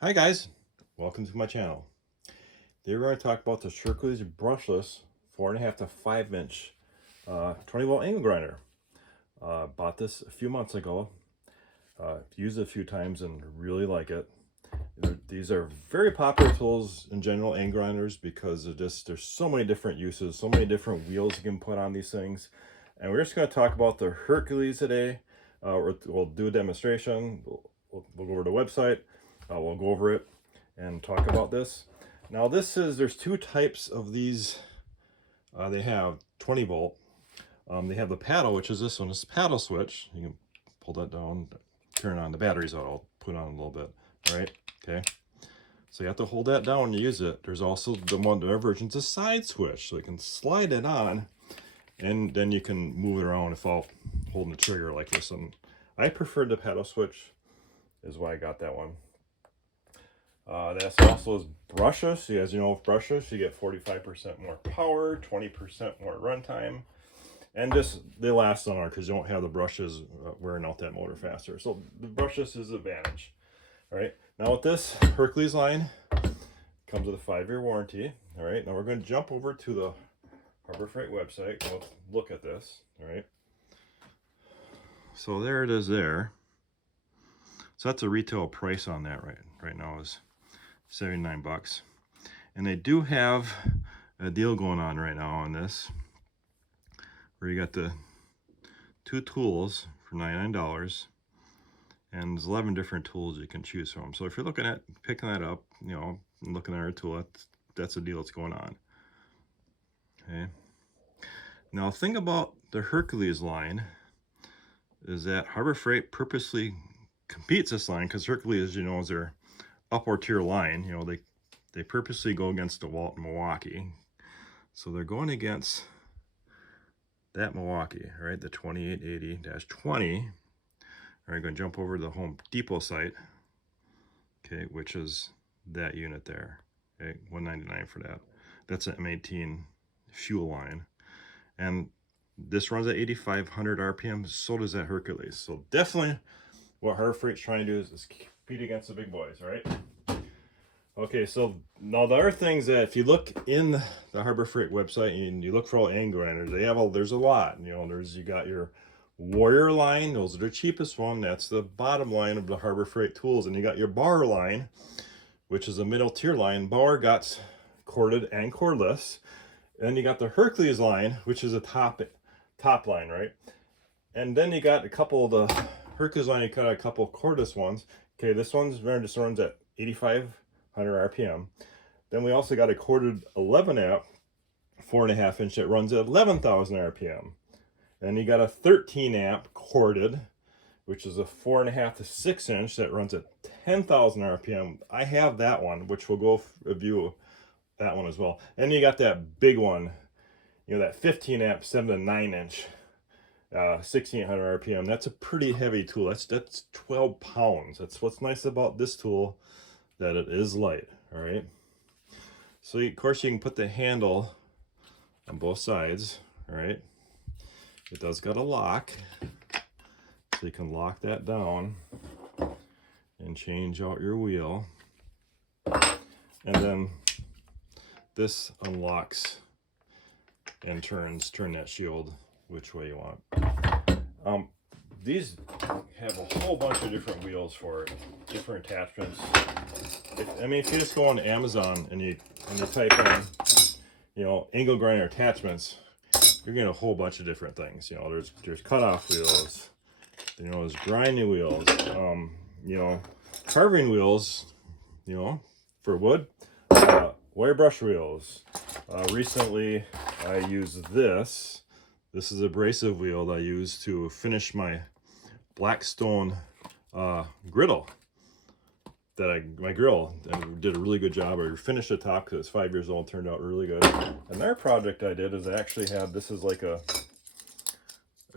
Hi guys, welcome to my channel. Today we're going to talk about the Hercules brushless 4.5 to 5 inch 20 volt angle grinder. Bought this a few months ago, used it a few times and really like it. These are very popular tools in general, angle grinders, because there's so many different uses, so many different wheels you can put on these things. And we're just going to talk about the Hercules today. We'll do a demonstration, we'll go over the website, we'll go over it and talk about this. Now there's two types of these. They have 20 volt. They have the paddle, which is this one. It's paddle switch. You can pull that down, turn on the batteries out. I'll put on a little bit. All right, okay. So you have to hold that down when you use it. There's also the version's a side switch, so you can slide it on, and then you can move it around without holding the trigger like this. And I preferred the paddle switch, is why I got that one. That's also is brushless. As you know, with brushless, you get 45% more power, 20% more runtime, and just they last longer because you don't have the brushes wearing out that motor faster. So the brushless is an advantage. All right. Now with this Hercules line, comes with a 5-year warranty. All right. Now we're going to jump over to the Harbor Freight website. Go look at this. All right. So there it is there. So that's a retail price on that right now is $79. And they do have a deal going on right now on this, where you got the two tools for $99, and there's 11 different tools you can choose from. So if you're looking at picking that up, you know, and looking at our tool, that's a deal that's going on. Okay. Now, the thing about the Hercules line is that Harbor Freight purposely competes this line because Hercules, you know, is their upper tier line. You know, they purposely go against DeWalt and Milwaukee. So they're going against that Milwaukee, right? The 2880-20. All right, going to jump over to the Home Depot site, okay, which is that unit there. Okay, $199 for that. That's an M18 fuel line. And this runs at 8,500 RPM, so does that Hercules. So definitely what Harbor Freight's trying to do is compete against the big boys, right? Okay, so now the other things that if you look in the Harbor Freight website and you look for all angle grinders, they have there's a lot. You know, you got your Warrior line, those are the cheapest one. That's the bottom line of the Harbor Freight tools. And you got your Bauer line, which is a middle tier line. Bauer got corded and cordless. And then you got the Hercules line, which is a top line, right? And then you got a couple of the Hercules line, you got a couple of cordless ones. Okay, this one's just runs at 8,500 RPM. Then we also got a corded 11 amp 4.5 inch that runs at 11,000 RPM. And you got a 13 amp corded, which is a 4.5 to 6 inch that runs at 10,000 RPM. I have that one, which we'll go review that one as well. And you got that big one, you know, that 15 amp 7 to 9 inch, 1,600 RPM. That's a pretty heavy tool. That's 12 pounds. That's what's nice about this tool, that it is light. All right. So of course you can put the handle on both sides. All right. It does got a lock, so you can lock that down and change out your wheel. And then this unlocks and turn that shield which way you want. These have a whole bunch of different wheels for it, different attachments. If you just go on Amazon and you type in, you know, angle grinder attachments, you're getting a whole bunch of different things. You know, there's cutoff wheels, you know, there's grinding wheels, you know, carving wheels, you know, for wood, wire brush wheels. Recently I used this. This is an abrasive wheel that I use to finish my Blackstone griddle. My grill, and did a really good job. I finished the top because it's 5 years old, turned out really good. Another project I did is I actually had, this is like a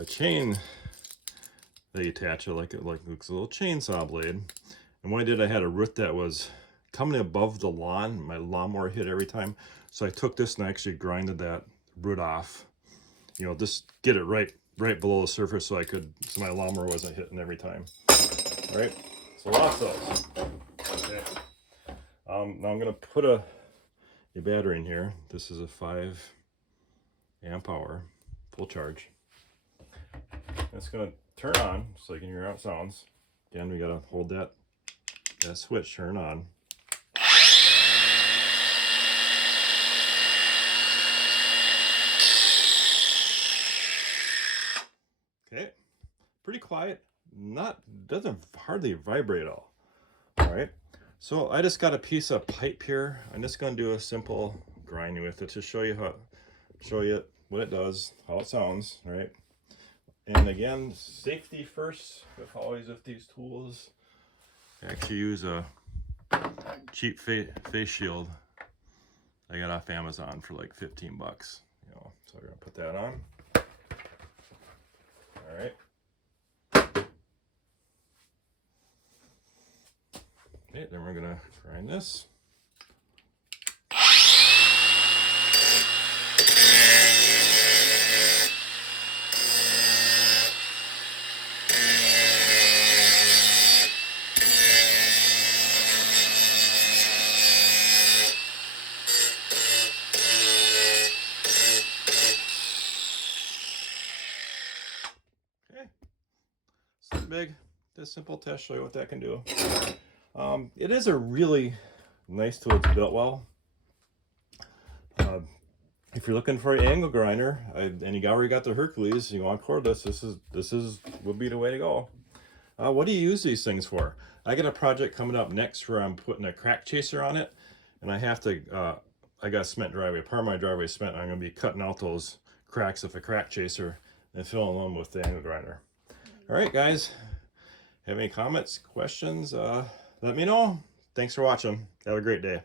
chain that you attach it like looks a little chainsaw blade. And what I did, I had a root that was coming above the lawn. My lawnmower hit every time. So I took this and I actually grinded that root off. You know, just get it right below the surface so my lawnmower wasn't hitting every time. All right, so lots of those. Okay. Now I'm going to put a battery in here. This is a 5 amp hour full charge. It's going to turn on so you can hear how it sounds. Again, we got to hold that switch turn on. Okay, pretty quiet. Doesn't hardly vibrate at all. All right, so I just got a piece of pipe here. I'm just going to do a simple grinding with it to show you what it does, how it sounds. All right, and again, safety first. Always with these tools, I actually use a cheap face shield I got off Amazon for like 15 bucks. You know, so we're gonna put that on. All right. Okay, then we're gonna grind this. Okay, it's not big. Just simple test, show you what that can do. It is a really nice tool. It's built well. If you're looking for an angle grinder, and you already got the Hercules, you want cordless, this would be the way to go. What do you use these things for? I got a project coming up next where I'm putting a crack chaser on it, and I have to. I got a cement driveway. Part of my driveway is cement. I'm going to be cutting out those cracks with a crack chaser and filling them with the angle grinder. All right, guys. Have any comments, questions? Let me know. Thanks for watching. Have a great day.